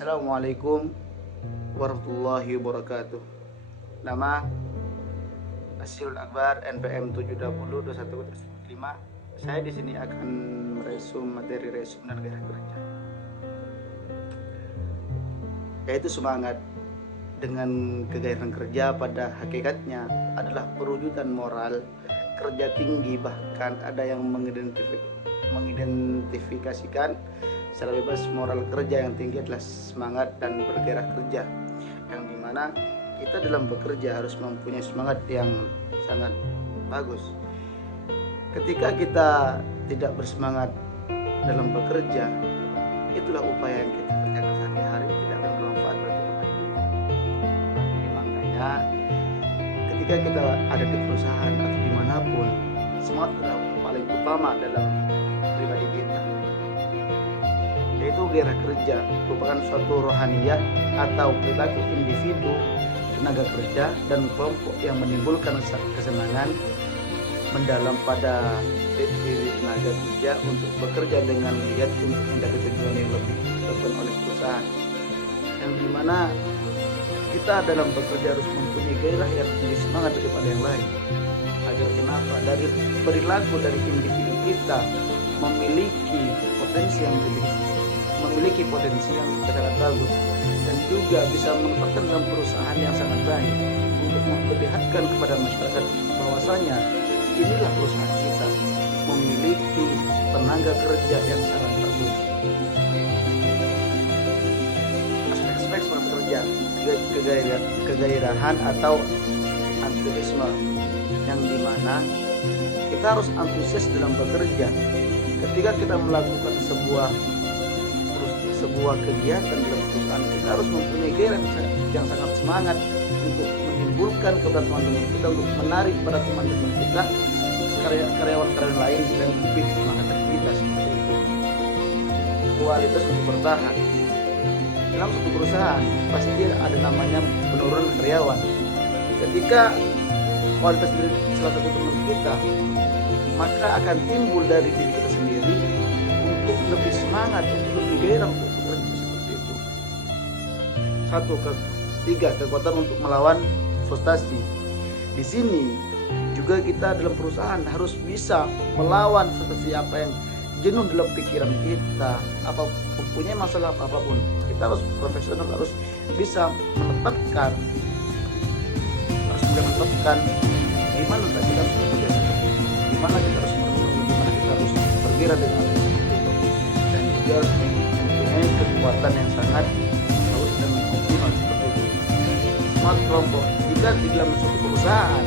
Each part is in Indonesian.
Assalamualaikum warahmatullahi wabarakatuh. Nama Asyirul Akbar NPM 7202115. Saya di sini akan meresum materi resum dan gairah kerja, yaitu semangat dengan kegairahan kerja pada hakikatnya adalah perwujudan moral kerja tinggi, bahkan ada yang mengidentifikasikan secara bebas moral kerja yang tinggi adalah semangat dan bergairah kerja, yang dimana kita dalam bekerja harus mempunyai semangat yang sangat bagus. Ketika kita tidak bersemangat dalam bekerja, itulah upaya yang kita kerjakan sehari-hari tidak akan bermanfaat bagi orang lain. Makanya ketika kita ada di perusahaan atau dimanapun, semangat adalah paling utama dalam pribadi kita, yaitu gairah kerja merupakan suatu rohaniyah atau perilaku individu, tenaga kerja, dan kelompok yang menimbulkan kesenangan mendalam pada diri tenaga kerja untuk bekerja dengan niat untuk mencapai tujuan yang lebih ditetapkan oleh perusahaan, yang dimana kita dalam bekerja harus mempunyai gairah yang lebih semangat daripada yang lain. Agar kenapa? Dari perilaku dari individu kita memiliki potensi yang sangat bagus, dan juga bisa menempatkan dalam perusahaan yang sangat baik untuk memperlihatkan kepada masyarakat bahwasanya inilah perusahaan kita memiliki tenaga kerja yang sangat bagus. Aspek-aspek semangat kerja, kegairahan atau antusiasme, yang dimana kita harus antusias dalam bekerja. Ketika kita melakukan sebuah kegiatan dalam perusahaan, kita harus mempunyai gairah yang sangat semangat untuk menimbulkan kepada teman-teman kita, untuk menarik pada teman-teman kita, karyawan-karyawan lain yang lebih semangat dari kita. Seperti itu kualitas untuk bertahan dalam suatu perusahaan. Pasti ada namanya penurunan karyawan. Ketika kualitas dari salah satu teman kita, maka akan timbul dari diri kita sendiri untuk lebih semangat, untuk lebih gairah untuk bekerja. Seperti itu. Tiga, kekuatan untuk melawan frustasi. Di sini juga kita dalam perusahaan harus bisa melawan frustasi apa yang jenuh dalam pikiran kita, apa mempunyai masalah apapun. Kita harus profesional, harus bisa menetapkan gimana kita harus bekerja, gimana kita harus menunggu, gimana kita harus bergerak dengan itu, dan juga harus mempunyai kekuatan yang sangat bagus dan optimal. Seperti itu smart kelompok. Jika di dalam suatu perusahaan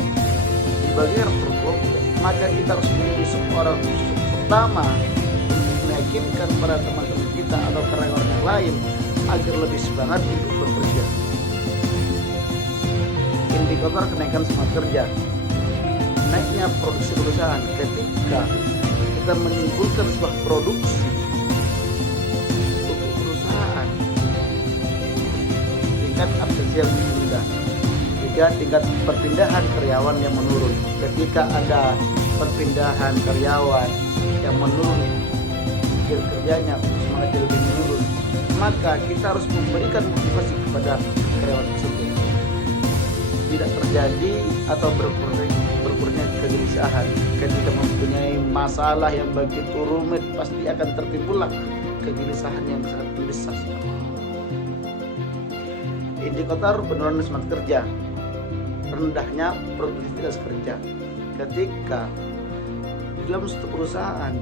dibagikan per kelompok, maka kita harus menjadi seorang sosok pertama untuk meyakinkan para teman-teman kita atau karyawan yang lain agar lebih semangat untuk bekerja. Indikator kenaikan semangat kerja, naiknya produksi perusahaan. Ketika kita menimbulkan sebuah produksi untuk perusahaan, tingkat absensi yang rendah. Tiga, tingkat perpindahan karyawan yang menurun. Ketika ada perpindahan karyawan yang menurun, skill kerjanya, semangat lebih menurun, maka kita harus memberikan motivasi kepada karyawan tersebut. Tidak terjadi atau berkurangnya kegelisahan. Ketika mempunyai masalah yang begitu rumit, pasti akan tertimbullah kegelisahan yang sangat mendesak. Indikator penurunan semangat kerja, rendahnya produktivitas kerja. Ketika dalam suatu perusahaan,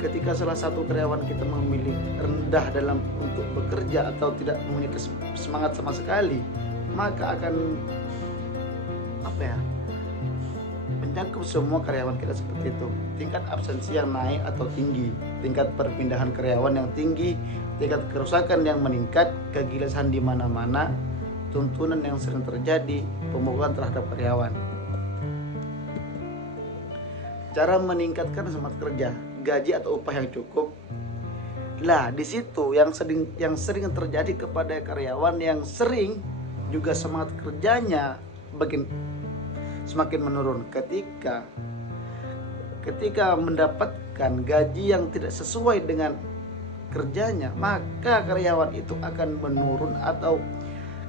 ketika salah satu karyawan kita memilih rendah dalam untuk bekerja atau tidak memiliki semangat sama sekali, maka akan mencakup semua karyawan kita seperti itu. Tingkat absensi yang naik atau tinggi, tingkat perpindahan karyawan yang tinggi, tingkat kerusakan yang meningkat, kegelisahan di mana-mana, tuntunan yang sering terjadi, pemukulan terhadap karyawan. Cara meningkatkan semangat kerja, gaji atau upah yang cukup. Lah, di situ yang sering terjadi kepada karyawan yang sering juga semangat kerjanya semakin menurun ketika mendapatkan gaji yang tidak sesuai dengan kerjanya, maka karyawan itu akan menurun atau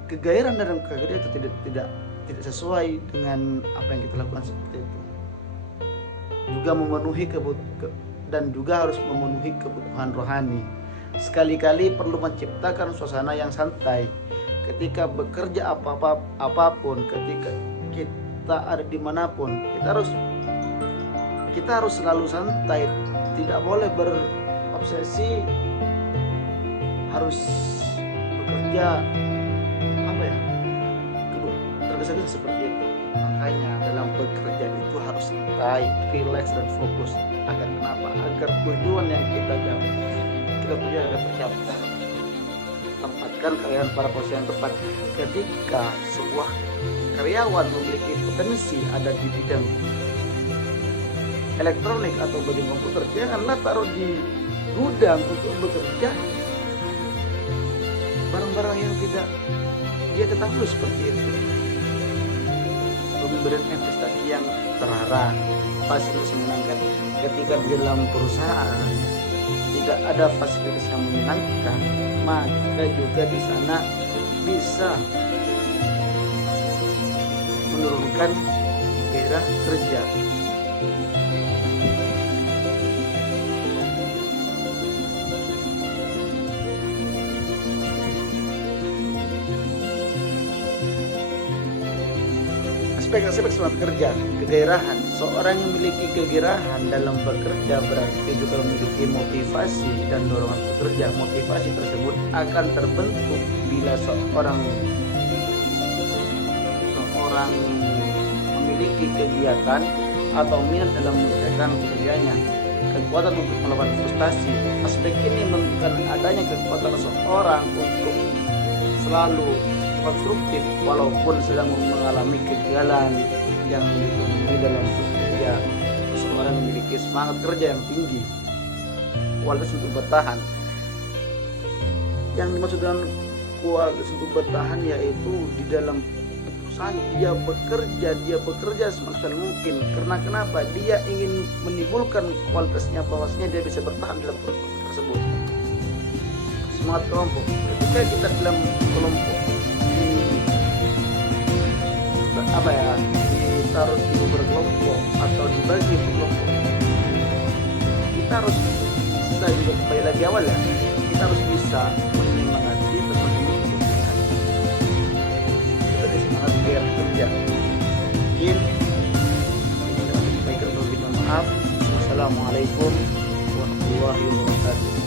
kegairahan dalam kerja itu tidak sesuai dengan apa yang kita lakukan seperti itu. Juga memenuhi dan juga harus memenuhi kebutuhan rohani. Sekali-kali perlu menciptakan suasana yang santai ketika bekerja apapun, ketika kita ada dimanapun, kita harus selalu santai, tidak boleh berobsesi harus bekerja tergesa-gesa seperti itu. Makanya dalam bekerja itu harus santai, relax dan fokus. Agar kenapa? Agar tujuan yang kita tuju agar tercapai. Tempatkan karyawan pada posisi yang tepat. Ketika sebuah karyawan memiliki potensi ada di bidang elektronik atau bidang komputer, janganlah taruh di gudang untuk bekerja barang-barang yang tidak dia ketahui seperti itu. Pemberian investasi yang terarah fasilitas menyenangkan. Ketika di dalam perusahaan tidak ada fasilitas yang menyenangkan, maka juga di sana bisa menurunkan gairah kerja. Aspek-aspek semangat kerja, kegairahan. Seorang yang memiliki kegairahan dalam bekerja berarti juga memiliki motivasi dan dorongan bekerja. Motivasi tersebut akan terbentuk bila seorang memiliki kegiatan atau minat dalam mengerjakan pekerjaannya. Kekuatan untuk melawan frustasi. Aspek ini menunjukkan adanya kekuatan seseorang untuk selalu konstruktif walaupun sedang mengalami kegagalan yang ditemui dalam bekerja. Seseorang memiliki semangat kerja yang tinggi, kualitas untuk bertahan. Yang dimaksud dengan kualitas untuk bertahan yaitu di dalam perusahaan dia bekerja semaksimal mungkin. Karena kenapa? Dia ingin menimbulkan kualitasnya bahwasanya dia bisa bertahan dalam proses tersebut. Semangat kelompok. Ketika kita dalam kelompok ditaruh di berkelompok atau dibagi berkelompok, kita harus bisa juga kembali lagi awal ya, kita harus bisa menyemangati teman-teman kita ada semangat biar kerja. Mungkin ini dapat disampaikan, mohon maaf. Wassalamualaikum warahmatullahi wabarakatuh.